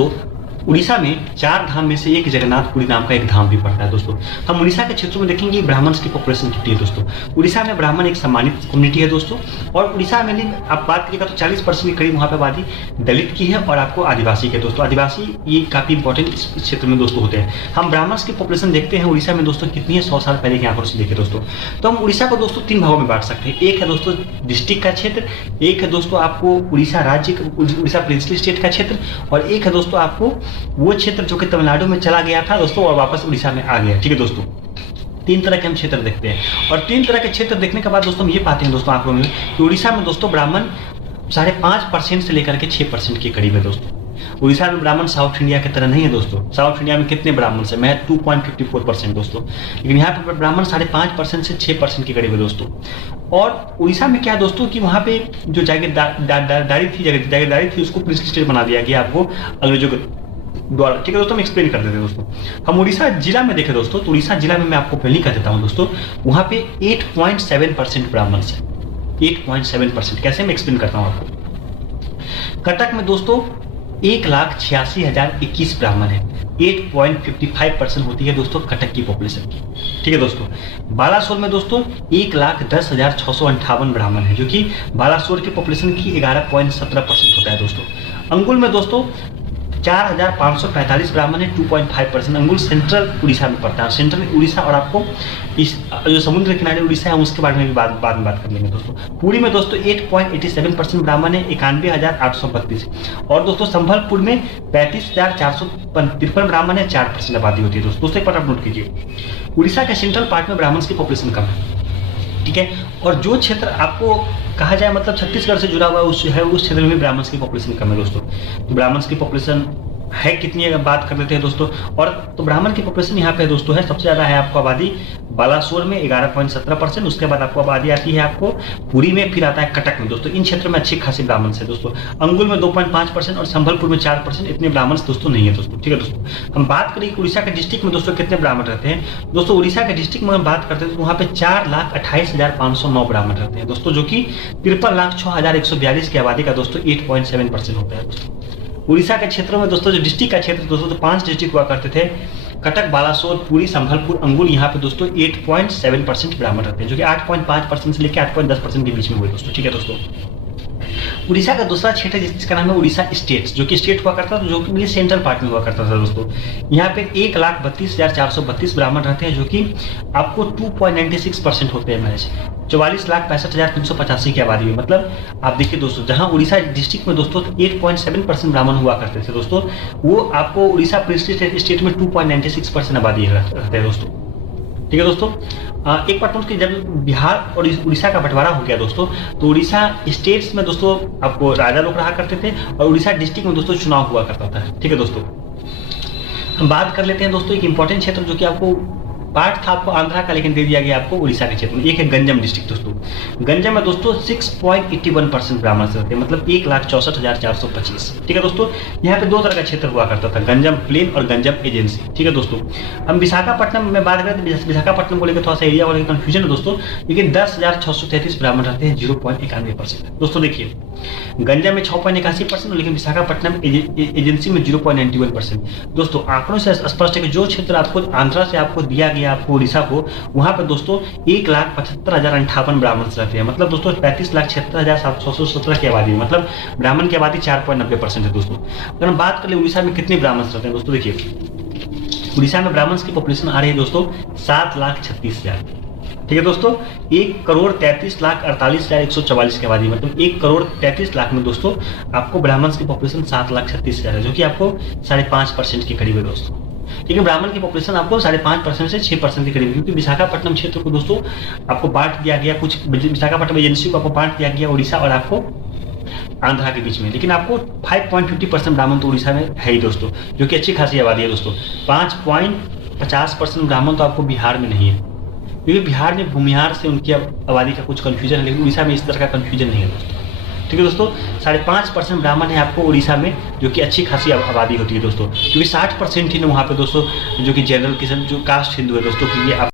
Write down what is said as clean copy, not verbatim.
दोस्तों उड़ीसा में 4 धाम में से एक जगन्नाथपुरी नाम का एक धाम भी पड़ता है दोस्तों। हम उड़ीसा के क्षेत्रों में देखेंगे ब्राह्मण की पॉपुलेशन कितनी है दोस्तों। उड़ीसा में ब्राह्मण एक सम्मानित कम्युनिटी है दोस्तों, और उड़ीसा में आप बात करिएगा तो 40% के करीब वहाँ पे आबादी दलित की है और आपको आदिवासी के दोस्तों। आदिवासी ये काफी इंपॉर्टेंट इस क्षेत्र में दोस्तों होते हैं। हम ब्राह्मण की पॉपुलेशन देखते हैं उड़ीसा में दोस्तों कितनी है 100 साल पहले के आंकड़ों से देखें दोस्तों, तो हम उड़ीसा को दोस्तों 3 भागों में बांट सकते हैं। एक है दोस्तों डिस्ट्रिक्ट का क्षेत्र, एक है दोस्तों आपको उड़ीसा राज्य उड़ीसा प्रिंसली स्टेट का क्षेत्र, और एक है दोस्तों आपको वो क्षेत्र जो कि तमिलनाडु में चला गया था दोस्तों और वापस उड़ीसा में आ गया। ठीक है दोस्तों, 3 तरह के हम क्षेत्र देखते हैं, और 3 तरह के क्षेत्र देखने के बाद दोस्तों हम ये पाते हैं दोस्तों आंकड़ों में कि उड़ीसा में दोस्तों ब्राह्मण 5.5% से लेकर के 6% के करीब है दोस्तों। उड़ीसा में ब्राह्मण साउथ इंडिया की तरह नहीं है दोस्तों। साउथ इंडिया में कितने ब्राह्मण से मैं 2.54% दोस्तों, लेकिन यहाँ पे ब्राह्मण 5.5% से 6% के करीब है दोस्तों। और उड़ीसा में क्या है दोस्तों कि वहाँ पे जो जागीरदारी थी उसको प्रिंसली स्टेट बना दिया गया आपको अंग्रेजों के द्वारा। ठीक है दोस्तों, हम एक्सप्लेन कर देते हैं दोस्तों। हम उड़ीसा जिला में देखें दोस्तों, तो उड़ीसा जिला में मैं आपको पहले कर देता हूँ दोस्तों, वहाँ पे 8.7% ब्राह्मण से 8.7%। कैसे मैं एक्सप्लेन करता हूँ आपको। कटक में दोस्तों 1,86,021 ब्राह्मण है, 8.55% होती है दोस्तों कटक की पॉपुलेशन की। ठीक है दोस्तों, बालासोर में दोस्तों 1,10,658 ब्राह्मण है, जो कि बालासोर की पॉपुलेशन की 11.17% होता है दोस्तों। अंगुल में दोस्तों 4,545 ब्राह्मण है, 2.5%। अंगुल सेंट्रल उड़ीसा में पड़ता है, सेंट्रल उड़ीसा, और आपको इस जो समुद्र किनारे उड़ीसा है उसके बारे में भी बाद में बात कर लेंगे दोस्तों। पुरी में दोस्तों 8.87% ब्राह्मण है, 91,832, और दोस्तों संभलपुर में 35,453 ब्राह्मण है, 4% आबादी होती है दोस्तों। एक बार आप नोट कीजिए, उड़ीसा के सेंट्रल पार्ट में ब्राह्मण की पॉपुलेशन कम है। ठीक है, और जो क्षेत्र आपको कहा जाए मतलब छत्तीसगढ़ से जुड़ा हुआ उस क्षेत्र में ब्राह्मण की पॉपुलेशन कम है दोस्तों। तो ब्राह्मण की पॉपुलेशन है कितनी है बात कर लेते हैं दोस्तों। और तो ब्राह्मण की पॉपुलेशन यहाँ पे दोस्तों है सबसे ज्यादा है आपको आबादी बालासोर में 11.17%, उसके बाद आपको आबादी आती है आपको पुरी में, फिर आता है कटक में दोस्तों। इन क्षेत्रों में अच्छी खासी ब्राह्मण है दोस्तों। अंगुल में 2.5% और संभलपुर में 4%, इतने ब्राह्मण दोस्तों नहीं है दोस्तों। ठीक है दोस्तों, हम बात करें उड़ीसा के डिस्ट्रिक्ट में दोस्तों कितने ब्राह्मण रहते हैं दोस्तों। उड़ीसा के डिस्ट्रिक्ट में हम बात करते हैं तो वहाँ पे 4,28,509 ब्राह्मण रहते हैं दोस्तों, जो कि 53,06,142 की आबादी का दोस्तों 8.7% होता है दोस्तों। उड़ीसा के क्षेत्रों में दोस्तों जो डिस्ट्रिक्ट का क्षेत्र दोस्तों तो 5 डिस्ट्रिक्ट हुआ करते थे, कटक, बालासोर, पुरी, संभलपुर, अंगुल। यहाँ पे दोस्तों 8.7% ब्राह्मण रहते हैं, जो कि 8.5% से लेकर 8.10% के बीच में हुए दोस्तों। ठीक है दोस्तों, उड़ीसा का दूसरा क्षेत्र जिसका नाम है उड़ीसा स्टेट, जो कि स्टेट हुआ करता था, जो कि सेंट्रल पार्ट में हुआ करता था दोस्तों। यहाँ पे 1,32,432 ब्राह्मण रहते हैं, जो कि आपको 2.96% होते हैं मैच, 44,65,385 की आबादी में। मतलब आप देखिए दोस्तों, जहां उड़ीसा डिस्ट्रिक्ट में दोस्तों 8.7% ब्राह्मण हुआ करते थे दोस्तों, वो आपको उड़ीसा प्रिंसली स्टेट में 2.96% आबादी रहते हैं दोस्तों। ठीक है दोस्तों, एक बात कि जब बिहार और उड़ीसा का बंटवारा हो गया दोस्तों, तो उड़ीसा स्टेट्स में दोस्तों आपको राजा लोग रहा करते थे, और उड़ीसा डिस्ट्रिक्ट में दोस्तों चुनाव हुआ करता था। ठीक है दोस्तों, हम बात कर लेते हैं दोस्तों एक इंपॉर्टेंट क्षेत्र जो कि आपको पार्ट था आपको आंध्रा का, लेकिन दे दिया गया आपको उड़ीसा के क्षेत्र में। एक है गंजम डिस्ट्रिक्ट दोस्तों। गंजम में दोस्तों 6.81% ब्राह्मण से रहते हैं, मतलब 1,64,425। ठीक है दोस्तों, यहाँ पे 2 तरह का क्षेत्र हुआ करता था, गंजम प्लेन और गंजम एजेंसी। ठीक है दोस्तों, हम विशाखापट्टनम में बात करें तो विशाखापट्टनम को लेकर थोड़ा सा एरिया वाले कंफ्यूजन है दोस्तों, लेकिन 10,633 ब्राह्मण रहते हैं, 0.91%। दोस्तों देखिए, गंजम में 6.81%, लेकिन विशाखापट्टनम एजेंसी में 0.91%। दोस्तों आंकड़ों से स्पष्ट है कि जो क्षेत्र आपको आंध्रा से आपको दिया गया आपको उड़ीसा को, वहां पर दोस्तों 1,75,058 ब्राह्मण रहते हैं, मतलब दोस्तों 35,76,717 की आबादी, मतलब ब्राह्मण की आबादी 4.90% है दोस्तों। अगर हम बात करें उड़ीसा में कितने ब्राह्मण रहते हैं दोस्तों, देखिए उड़ीसा में ब्राह्मण की पॉपुलेशन आ रही है दोस्तों 7,36,000। ठीक है दोस्तों, 1,33,48,144 की आबादी, मतलब 1,33,00,000 में दोस्तों आपको ब्राह्मण की पॉपुलेशन 7,36,000 है, जो कि आपको 5.5% के करीब है दोस्तों। लेकिन ब्राह्मण की पॉपुलेशन आपको 5.5% से 6% के करीब, क्योंकि विशाखापट्टनम क्षेत्र को दोस्तों आपको बांट दिया गया, कुछ विशाखापट्टनम एजेंसी को आपको बांट दिया गया उड़ीसा और आपको आंध्रा के बीच में, लेकिन आपको 5.50% ब्राह्मण तो उड़ीसा में है ही दोस्तों, जो कि अच्छी खासी आबादी है दोस्तों। 5.50% ब्राह्मण तो आपको बिहार में नहीं है, क्योंकि बिहार में भूमिहार से उनकी आबादी का कुछ कंफ्यूजन है, लेकिन उड़ीसा में इस तरह का कंफ्यूजन नहीं है दोस्तों। ठीक है दोस्तों, 5.5% ब्राह्मण है आपको उड़ीसा में, जो कि अच्छी खासी आबादी होती है दोस्तों, क्योंकि 60% ही ना वहाँ पे दोस्तों जो कि जनरल किस्म जो कास्ट हिंदू है दोस्तों, क्योंकि